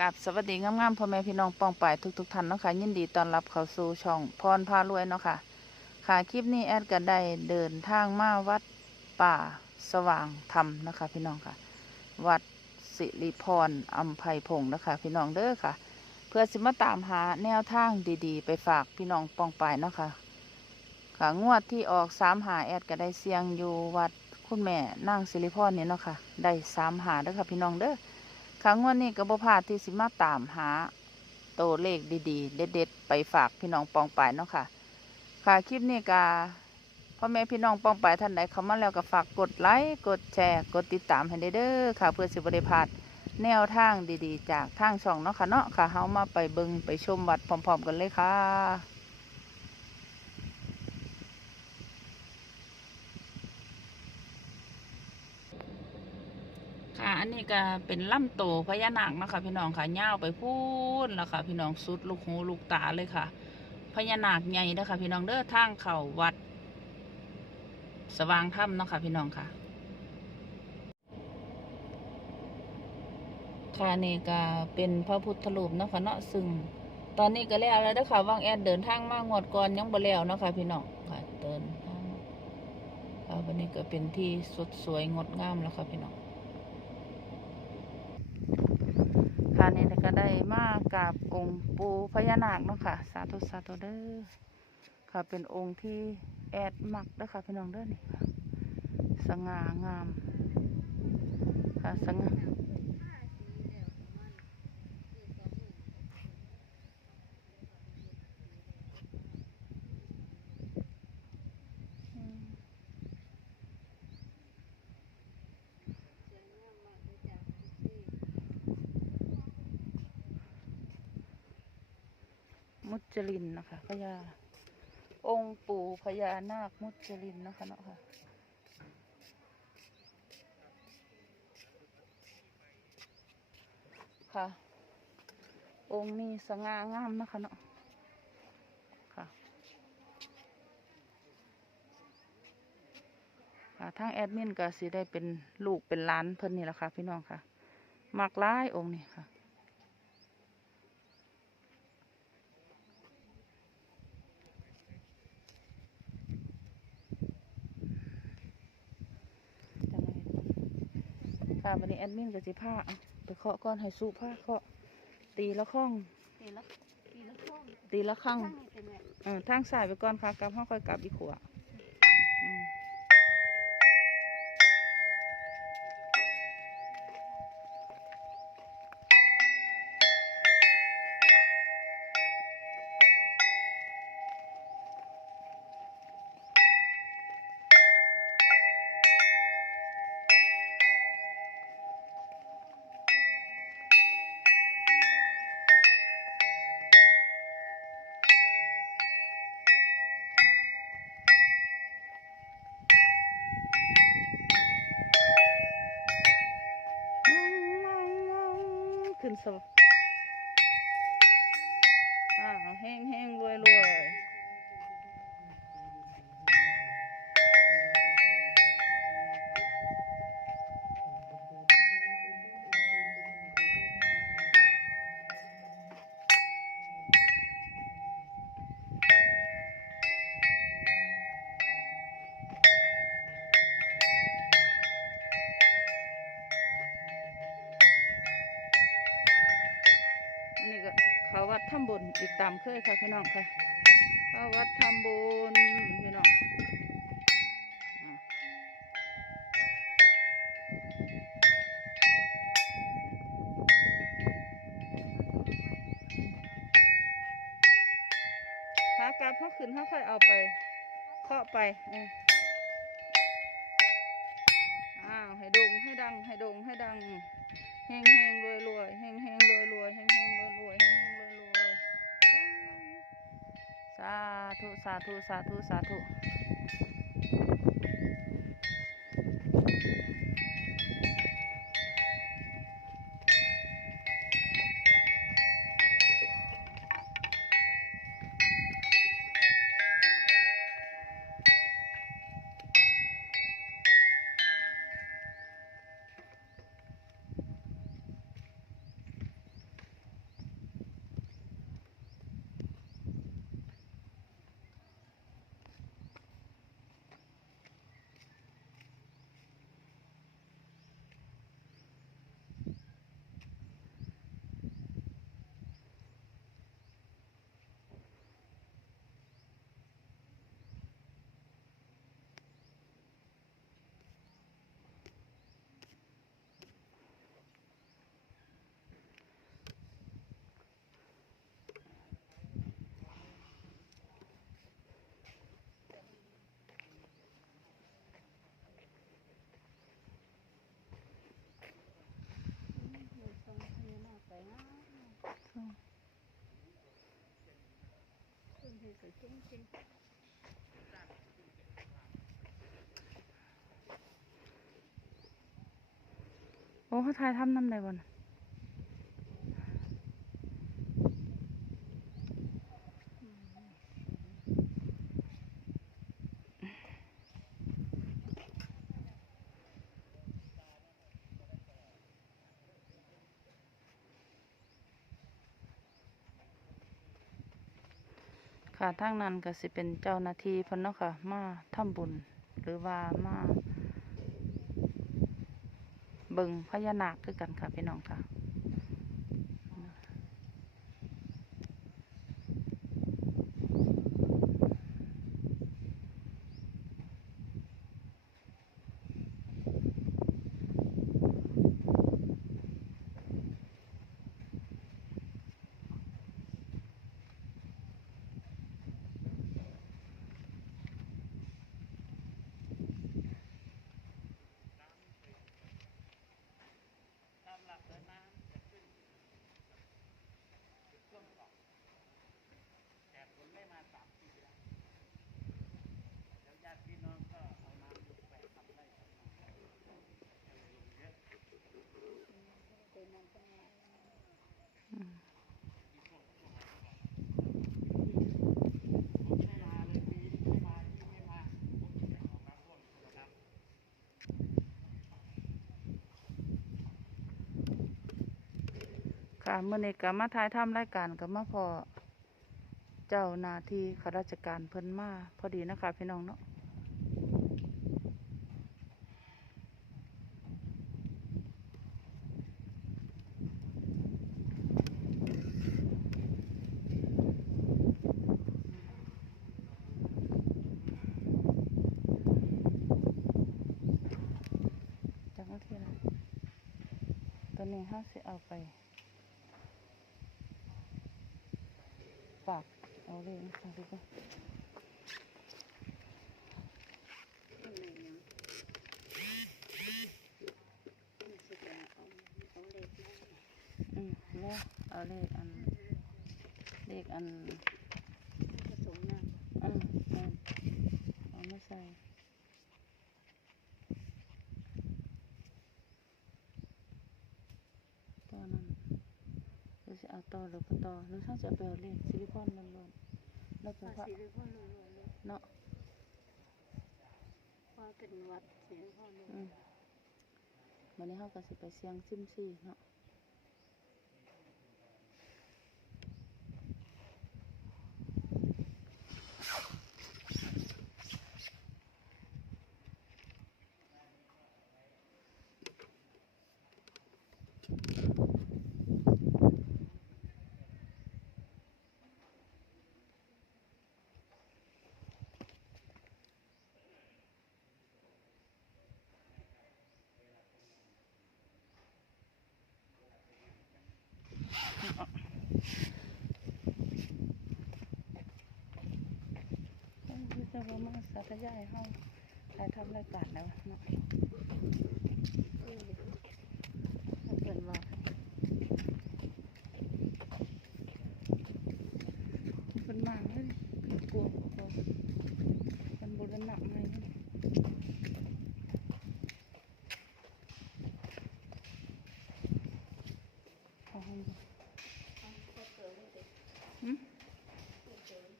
กับสวัสดีงามๆพ่อแม่พี่น้องปองป่ายทุก ๆท่านเนาะค่ะยินดีต้อนรับเข้าสู่ช่องพรพารวยเนาะค่ะ ค่ะคลิปนี้แอดก็ได้เดินทางมาวัดป่าสว่างธรรมนะคะ พี่น้องค่ะ วัดสิริพรอัมไพพงศ์นะคะ พี่น้องเด้อค่ะ เพื่อสิมาตามหาแนวทางดีๆ ไปฝากพี่น้องปองป่ายเนาะค่ะค่ะงวดที่ออกสามหาแอดก็ได้เสียงอยู่วัดคุณแม่นางสิริพรนี่เนาะค่ะได้สามหาเด้อค่ะ พี่น้องเด้อ ครั้งวันนี้ก็บ่พลาดที่สิมาตามหาโตวเลขดีๆ เด็ดๆ ไปฝากพี่น้องปองปายเนาะค่ะ ค่ะคลิปนี้ก็พ่อแม่พี่น้องปองปายท่านใดเข้ามาแล้วก็ฝากกดไลค์กดแชร์ กดติดตามให้ได้เด้อค่ะ เพื่อสิบริพลาดแนวทางดีๆ จากทางช่องเนาะค่ะเนาะค่ะเฮามาไปเบิงไปชมวัดพร้อม ๆ กันเลยค่ะ ค่ะ อั นี้ก็เป็นล่ำโตพญานาคนะคะ พี่น้องค่ะย่าวไปพูนแล้วค่ะพี่น้องสุดลูกหูลูกตาเลยค่ะ พญานาคใหญ่เด้อค่ะพี่น้องเด้อทางเข้าวัด สว่างถ้ำนะคะพี่น้องค่ะ ค่ะนี่ก็เป็นพระพุทธรูปนะคะเนาะซึ่งตอนนี้ก็แล้วแล้วเด้อค่ะว่างแอดเดินทางมางวดก่อนยังบ่แล้วนะคะพี่น้องค่ะเดินทางวันนี้ก็เป็นที่สดสวยงดงามแล้วค่ะพี่น้อง ค่ะนี่ก็ได้มากับองค์ปูพญานาคเนาะค่ะ สาธุสาธุเด้อค่ะเป็นองค์ที่แอดมักเด้อค่ะพี่น้องเด้อนี่ค่ะสง่างามค่ะสง่า นะคะพญาองค์ปู่พญานาคมุจลินนะคะเนาะค่ะค่ะ องค์นี้สง่างามนะคะเนาะค่ะค่ะทางแอดมินก็สิได้เป็นลูกเป็นล้านเพิ่นนี่แหละค่ะพี่น้องค่ะมักร้ายองค์นี้ค่ะ จังไง ค่ะวันนี้แอดมินกับสิผ้าเอาไปเคาะก้อนให้สู้ผ้าเคาะตีละข้องตีละตีละช่องตีละข้างข้างนี้เป็นแบบเออทางสายไปก่อนค่ะกลับห้องค่อยกลับอีกขวอื ขึ้ อีกตามเคยค่ะพี่น้องค่ะเข้าวัดทำบุญพี่น้องอ่าขากลับเขาขึ้นเขาค่อยเอาไปเคาะไปอออ้าวให้ดงให้ดังให้ดงให้ดังเฮงเฮงรวยรวยเฮงเฮงรวย สาธุ สาธุ สาธุ สาธุ โอ้เขาทายทำน้ำได้บ่นะ ค่ะทั้งนั้นก็สิเป็นเจ้าหน้าที่เพิ่นเนาะค่ะ มาทำบุญหรือว่ามาเบิ่งพญานาคคือกันค่ะพี่น้องค่ะ ตามหลักแล้วน้ำจะขึ้นจุดช่วงเกาะแต่ฝนไม่มาสามปีแล้วแล้วญาติพี่น้องก็เอาน้ำลงไปทำไร่ทำนาก็เลยลงเยอะ เป็นมันเป็นไง อืม ที่ช่วงช่วงนั้นก่อนฝนไม่มาเลยปีนี้ไม่มาที่ไม่มาผมจะแต่ของน้ำท่วมนะครับ ค่ะเมื่อนี้ก็มาถ่ายทำรายการก็มาพอเจ้าหน้าที่ข้าราชการเพิ่นมาพอดีนะคะพี่น้องเนาะจากนาทีละตอนนี้ห้าสิเอาไป ฝากเอาเลยนะคะทุกคนเป็นไงยังมันสิเป็นเอาเอาเล็กน้อยอืมแล้วเอาเลขอันเลขอันผสมน้อืมเอาเอามาใส่ตอนนั้นเราจะเอาต่อ หรือบ่ต่อหรือถ้าจะเอาไปเอาเลขซิลิคอนมันล้วนๆแล้วำจะว่าว่าสิริพ่อรวยๆเลยเนาะว่าเป็นวัดสิริพ่อรวยอืมวันนี้เขาก็สิไปเสียงซิมซี่เนาะ สาธยายเขาถ่ายทำรายการแล้วเนาะเปิดว่าเป็นมากเลยกลัวกลัวมันบุญหมเนี่ยเอาให้ดู เอาก็เกิดเด็ก หืม ก็เกิด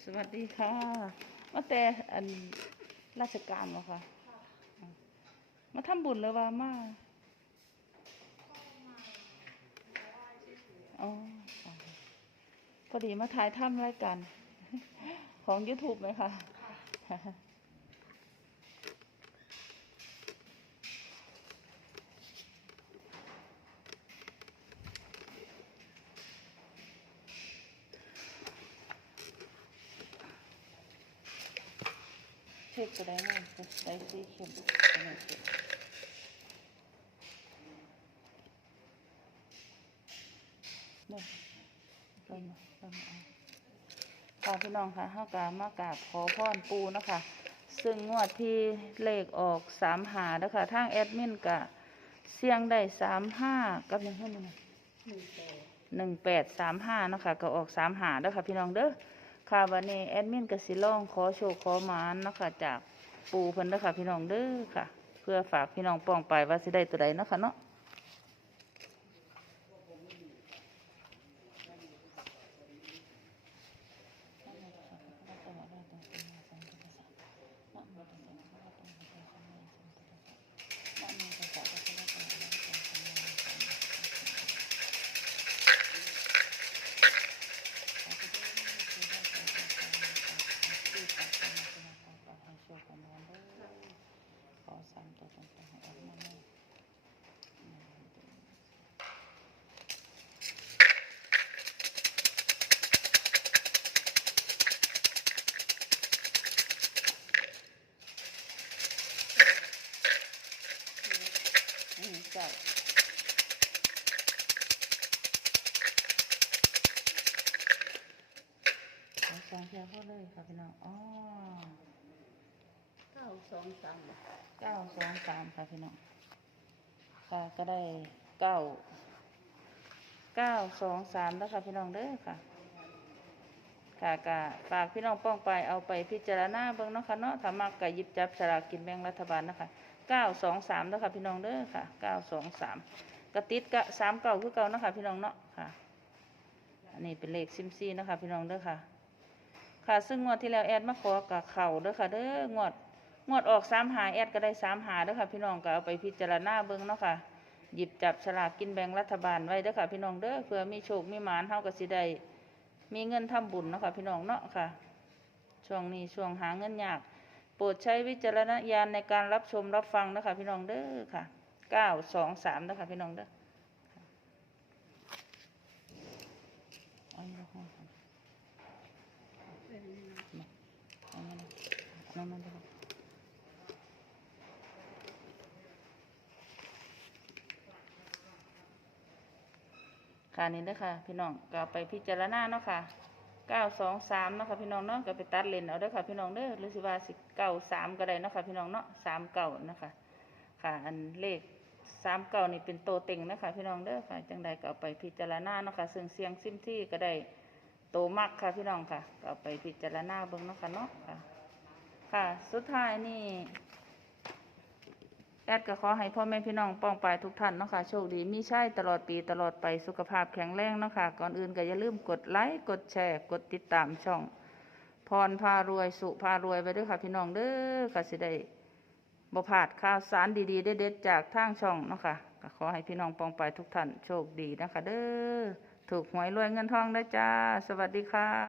ส วัสดีค่ะมาแต่อันราชการเหรอคะอ่ามาทำบุญเลยว่ามาอ๋อพอดีมาถ่ายทำรายการของ YouTube ไหมคะ เช็คก็ได้นะก็ได้สีเข้มอันนี้เช็คนี่ยเริ่มเริ่มเอาค่ะพี่น้องค่ะเฮากามากราบขอพรปูนะคะ ซึ่งงวดที่เลขออกสามหาแล้วค่ะทางแอดมินกะเสียงได้สามห้ากับยังเพิ่มนะหนึ่หนึ่งแปดสามห้านะคะก็ออกสามหาเด้อค่ะพี่น้องเด้อ ค่ะวันนี้แอดมินกสิลองขอโชว์ขอหมานนะคะจากปูเพิ่นนะคะพี่น้องเด้อค่ะ เพื่อฝากพี่น้องป้องไปว่าสิได้ตัวใดนะคะเนาะขอสามตัวตรงๆให้ออกมาเลย อืมเจ้าเอาสองเทียเข้าเลยค่ะพี่น้องอ๋อเก้าสองสามเก้าสองสามค่ะพี่น้องค่ะก็ได้เก้าเก้าสองสามแล้วค่ะพี่น้องเด้อค่ะค่ะกะฝากพี่น้องป้องไปเอาไปพิจารณาเบิ่งเนาะค่ะเนาะถ้ามักกะหยิบจับสลากกินแบ่งรัฐบาลนะคะ เก้าสองสามแล้วค่ะพี่น้องเด้อค่ะเก้าสองสามกระติดกะสามเก้าคือเก่านะค่ะพี่น้องเนาะค่ะ อันนี้เป็นเลขซิมซีนะคะพี่น้องเด้อค่ะ ค่ะซึ่งงวดที่แล้วแอดมาขอกับเข่าเด้อค่ะเด้องวดงวดออกสามหาแอดก็ได้สามหาเด้อค่ะ พี่น้องก็เอาไปพิจารณาเบิ่งเนาะค่ะ หยิบจับสลากกินแบ่งรัฐบาลไว้เด้อค่ะ พี่น้องเด้อเพื่อมีโชคมีหมานเฮาก็สิได้มีเงินทำบุญเนาะค่ะพี่น้องเนาะค่ะ ช่วงนี้ช่วงหาเงินยาก ปรดใช้วิจารณญาณในการรับชมรับฟังนะคะพี่น้องเด้อค่ะเก้าสองสามเด้อค่ะพี่น้องเด้อค่ะเอาอยู่ห้องค่ะเป็นเอามาเลยเอามาเลยค่ะนี่เด้อค่ะพี่น้องก็ไปพิจารณาเนาะค่ะ เก้าสองสามนะคะพี่น้องเนาะก็ไปตัดเลนเอาเด้อค่ะพี่น้องเด้อหรือสิว่าสิเก้าสามก็ได้เนาะค่ะพี่น้องเนาะสามเก้านะคะ ค่ะ อันเลขสามเก้านี่เป็นโตเต็งนะคะพี่น้องเด้อค่ะ จังใดก็เอาไปพิจารณาเนาะค่ะซึ่งเสียงซิมที่ก็ได้โตมักค่ะพี่น้องค่ะก็เอาไปพิจารณาเบิ่งเนาะค่ะเนาะค่ะ ค่ะ สุดท้ายนี่ อดก็ขอให้พ่อแม่พี่น้องป้องปายทุกท่านเนาะค่ะโชคดีมีใช่ตลอดปีตลอดไปสุขภาพแข็งแรงเนาะค่ะก่อนอื่นก็อย่าลืมกดไลค์กดแชร์ กดติดตามช่อง พรพารวยสุพารวยไปด้วยค่ะพี่น้องเด้อค่ะสิได้บ่พลาดข่าวสารดีๆเด็ดๆจากทางช่องเนาะค่ะก็ขอให้พี่น้องป้องปายทุกท่านโชคดีนะคะ เด้อถูกหวยรวยเงินทองได้จ้า สวัสดีค่ะ